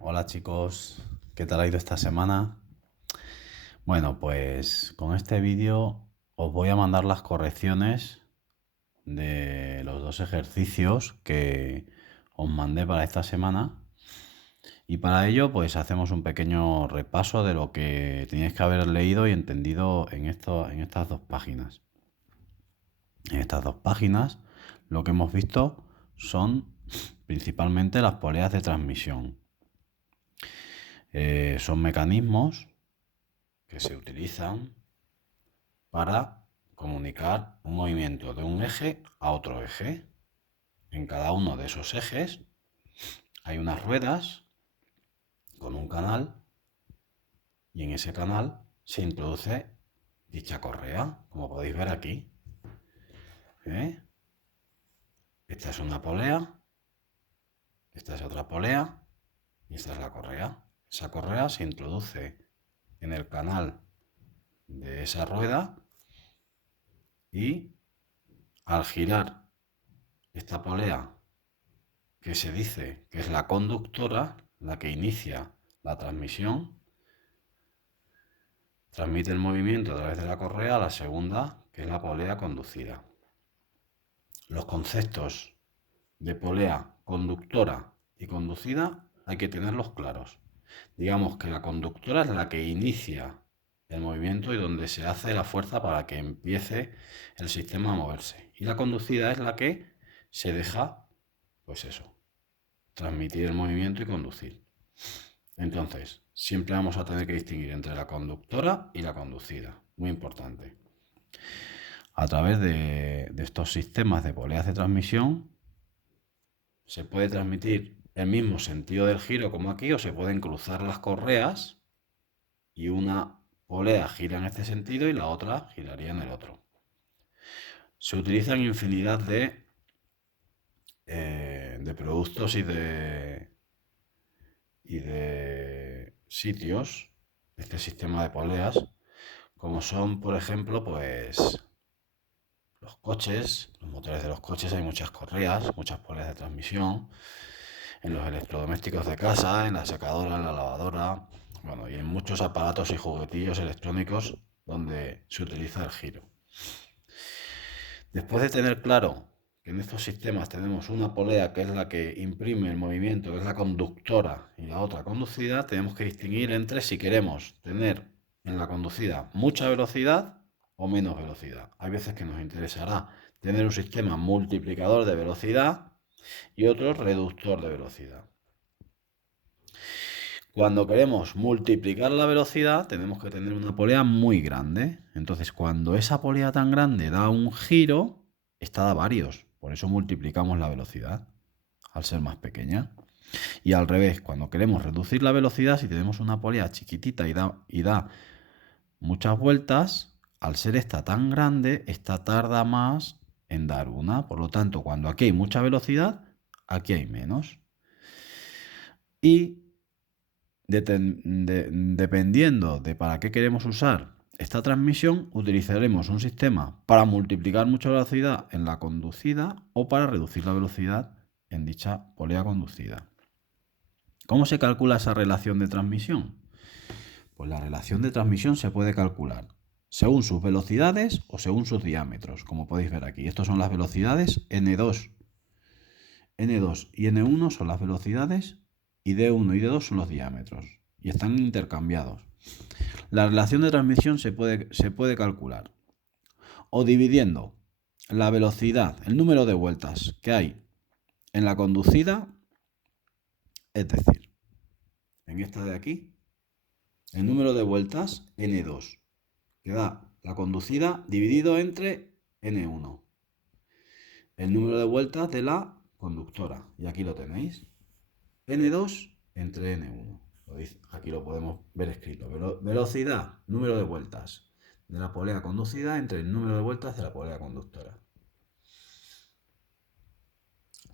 Hola chicos, ¿qué tal ha ido esta semana? Bueno, pues con este vídeo os voy a mandar las correcciones de los dos ejercicios que os mandé para esta semana y para ello pues hacemos un pequeño repaso de lo que teníais que haber leído y entendido en estas dos páginas. En estas dos páginas lo que hemos visto son principalmente las poleas de transmisión. Son mecanismos que se utilizan para comunicar un movimiento de un eje a otro eje. En cada uno de esos ejes hay unas ruedas con un canal y en ese canal se introduce dicha correa, como podéis ver aquí. Esta es una polea, esta es otra polea y esta es la correa. Esa correa se introduce en el canal de esa rueda y al girar esta polea, que se dice que es la conductora, la que inicia la transmisión, transmite el movimiento a través de la correa a la segunda, que es la polea conducida. Los conceptos de polea conductora y conducida hay que tenerlos claros. Digamos que la conductora es la que inicia el movimiento y donde se hace la fuerza para que empiece el sistema a moverse. Y la conducida es la que se deja, pues eso, transmitir el movimiento y conducir. Entonces, siempre vamos a tener que distinguir entre la conductora y la conducida. Muy importante. A través de estos sistemas de poleas de transmisión se puede transmitir el mismo sentido del giro como aquí, o se pueden cruzar las correas y una polea gira en este sentido y la otra giraría en el otro. Se utilizan infinidad de productos y de sitios, este sistema de poleas, como son, por ejemplo, pues los coches, los motores de los coches, hay muchas correas, muchas poleas de transmisión, en los electrodomésticos de casa, en la secadora, en la lavadora, bueno, y en muchos aparatos y juguetillos electrónicos donde se utiliza el giro. Después de tener claro que en estos sistemas tenemos una polea que es la que imprime el movimiento, que es la conductora, y la otra conducida, tenemos que distinguir entre si queremos tener en la conducida mucha velocidad o menos velocidad. Hay veces que nos interesará tener un sistema multiplicador de velocidad y otro reductor de velocidad. Cuando queremos multiplicar la velocidad, tenemos que tener una polea muy grande. Entonces, cuando esa polea tan grande da un giro, esta da varios. Por eso multiplicamos la velocidad, al ser más pequeña. Y al revés, cuando queremos reducir la velocidad, si tenemos una polea chiquitita y da muchas vueltas, al ser esta tan grande, esta tarda más en dar una. Por lo tanto, cuando aquí hay mucha velocidad, aquí hay menos. Y dependiendo de para qué queremos usar esta transmisión, utilizaremos un sistema para multiplicar mucha velocidad en la conducida o para reducir la velocidad en dicha polea conducida. ¿Cómo se calcula esa relación de transmisión? Pues la relación de transmisión se puede calcular según sus velocidades o según sus diámetros, como podéis ver aquí. Estas son las velocidades N2. N2 y N1 son las velocidades y D1 y D2 son los diámetros y están intercambiados. La relación de transmisión se puede calcular o dividiendo la velocidad, el número de vueltas que hay en la conducida, es decir, en esta de aquí, el número de vueltas N2, que da la conducida dividido entre N1, el número de vueltas de la conductora, y aquí lo tenéis, N2 entre N1. Aquí lo podemos ver escrito. Velocidad, número de vueltas de la polea conducida entre el número de vueltas de la polea conductora.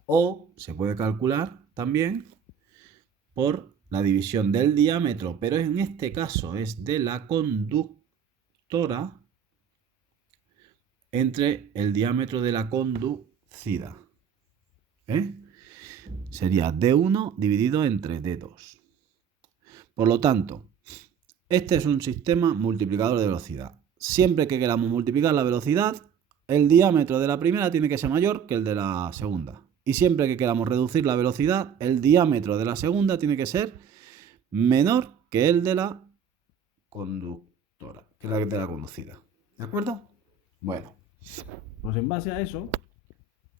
O se puede calcular también por la división del diámetro, pero en este caso es de la conductora entre el diámetro de la conducida. Sería D1 dividido entre D2. Por lo tanto, este es un sistema multiplicador de velocidad. Siempre que queramos multiplicar la velocidad, el diámetro de la primera tiene que ser mayor que el de la segunda. Y siempre que queramos reducir la velocidad, el diámetro de la segunda tiene que ser menor que el de la conductora, que es la de la conducida. ¿De acuerdo? Bueno, pues en base a eso,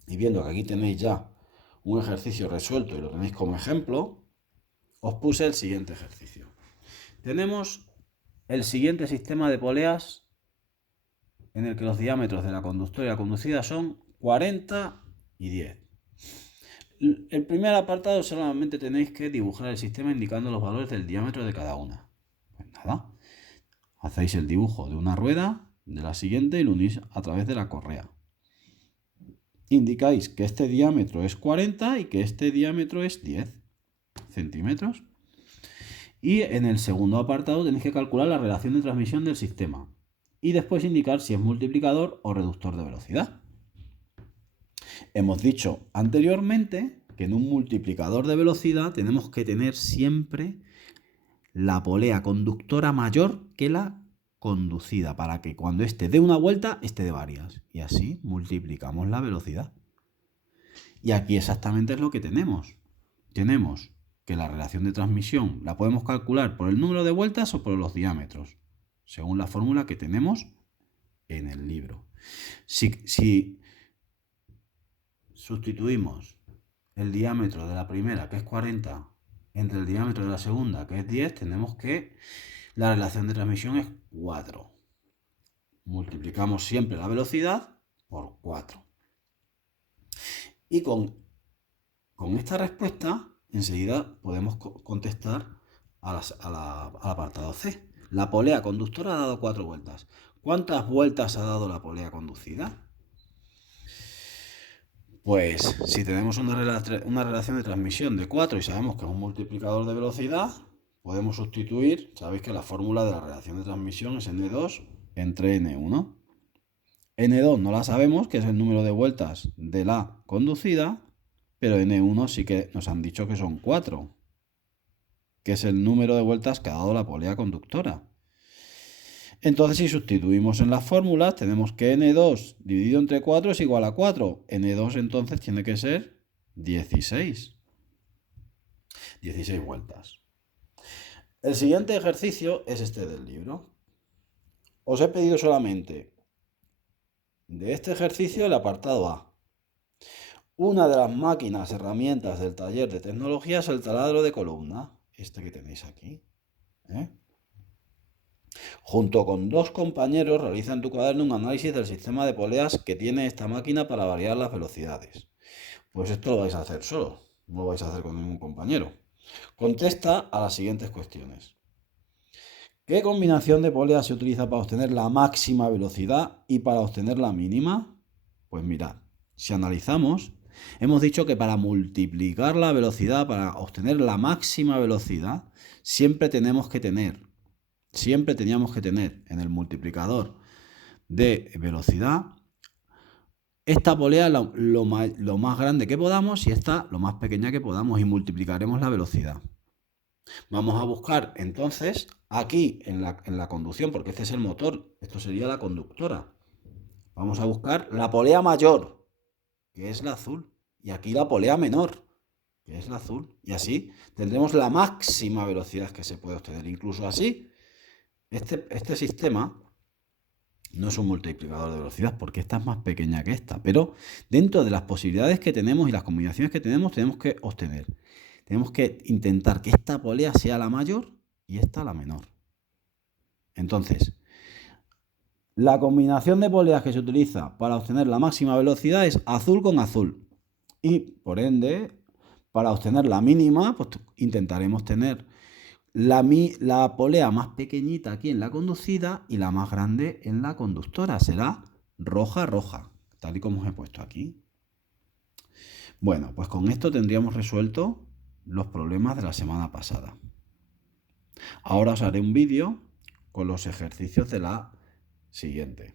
y viendo que aquí tenéis ya un ejercicio resuelto y lo tenéis como ejemplo, os puse el siguiente ejercicio. Tenemos el siguiente sistema de poleas en el que los diámetros de la conductora y la conducida son 40 y 10. El primer apartado solamente tenéis que dibujar el sistema indicando los valores del diámetro de cada una. Pues nada, hacéis el dibujo de una rueda, de la siguiente y lo unís a través de la correa. Indicáis que este diámetro es 40 y que este diámetro es 10 centímetros. Y en el segundo apartado tenéis que calcular la relación de transmisión del sistema y después indicar si es multiplicador o reductor de velocidad. Hemos dicho anteriormente que en un multiplicador de velocidad tenemos que tener siempre la polea conductora mayor que la conducida, para que cuando éste dé una vuelta, éste dé varias. Y así multiplicamos la velocidad. Y aquí exactamente es lo que tenemos. Tenemos que la relación de transmisión la podemos calcular por el número de vueltas o por los diámetros, según la fórmula que tenemos en el libro. Si sustituimos el diámetro de la primera, que es 40, entre el diámetro de la segunda, que es 10, tenemos que la relación de transmisión es 4. Multiplicamos siempre la velocidad por 4. Y con esta respuesta, enseguida podemos contestar al apartado C. La polea conductora ha dado 4 vueltas. ¿Cuántas vueltas ha dado la polea conducida? Pues si tenemos una relación de transmisión de 4 y sabemos que es un multiplicador de velocidad, podemos sustituir, sabéis que la fórmula de la relación de transmisión es N2 entre N1. N2 no la sabemos, que es el número de vueltas de la conducida, pero N1 sí que nos han dicho que son 4, que es el número de vueltas que ha dado la polea conductora. Entonces, si sustituimos en las fórmulas, tenemos que N2 dividido entre 4 es igual a 4. N2 entonces tiene que ser 16. 16 vueltas. El siguiente ejercicio es este del libro. Os he pedido solamente de este ejercicio el apartado A. Una de las máquinas, herramientas del taller de tecnología es el taladro de columna, este que tenéis aquí. Junto con 2 compañeros realiza en tu cuaderno un análisis del sistema de poleas que tiene esta máquina para variar las velocidades. Pues esto lo vais a hacer solo, no lo vais a hacer con ningún compañero. Contesta a las siguientes cuestiones. ¿Qué combinación de poleas se utiliza para obtener la máxima velocidad y para obtener la mínima? Pues mirad, si analizamos, hemos dicho que para multiplicar la velocidad, para obtener la máxima velocidad, siempre teníamos que tener en el multiplicador de velocidad esta polea lo más grande que podamos y esta lo más pequeña que podamos, y multiplicaremos la velocidad. Vamos a buscar entonces aquí en la conducción, porque este es el motor, esto sería la conductora. Vamos a buscar la polea mayor, que es la azul, y aquí la polea menor, que es la azul. Y así tendremos la máxima velocidad que se puede obtener. Incluso así, este sistema no es un multiplicador de velocidad porque esta es más pequeña que esta, pero dentro de las posibilidades que tenemos y las combinaciones que tenemos que obtener. Tenemos que intentar que esta polea sea la mayor y esta la menor. Entonces, la combinación de poleas que se utiliza para obtener la máxima velocidad es azul con azul. Y, por ende, para obtener la mínima, pues intentaremos tener la polea más pequeñita aquí en la conducida y la más grande en la conductora. Será roja, roja, tal y como os he puesto aquí. Bueno, pues con esto tendríamos resuelto los problemas de la semana pasada. Ahora os haré un vídeo con los ejercicios de la siguiente.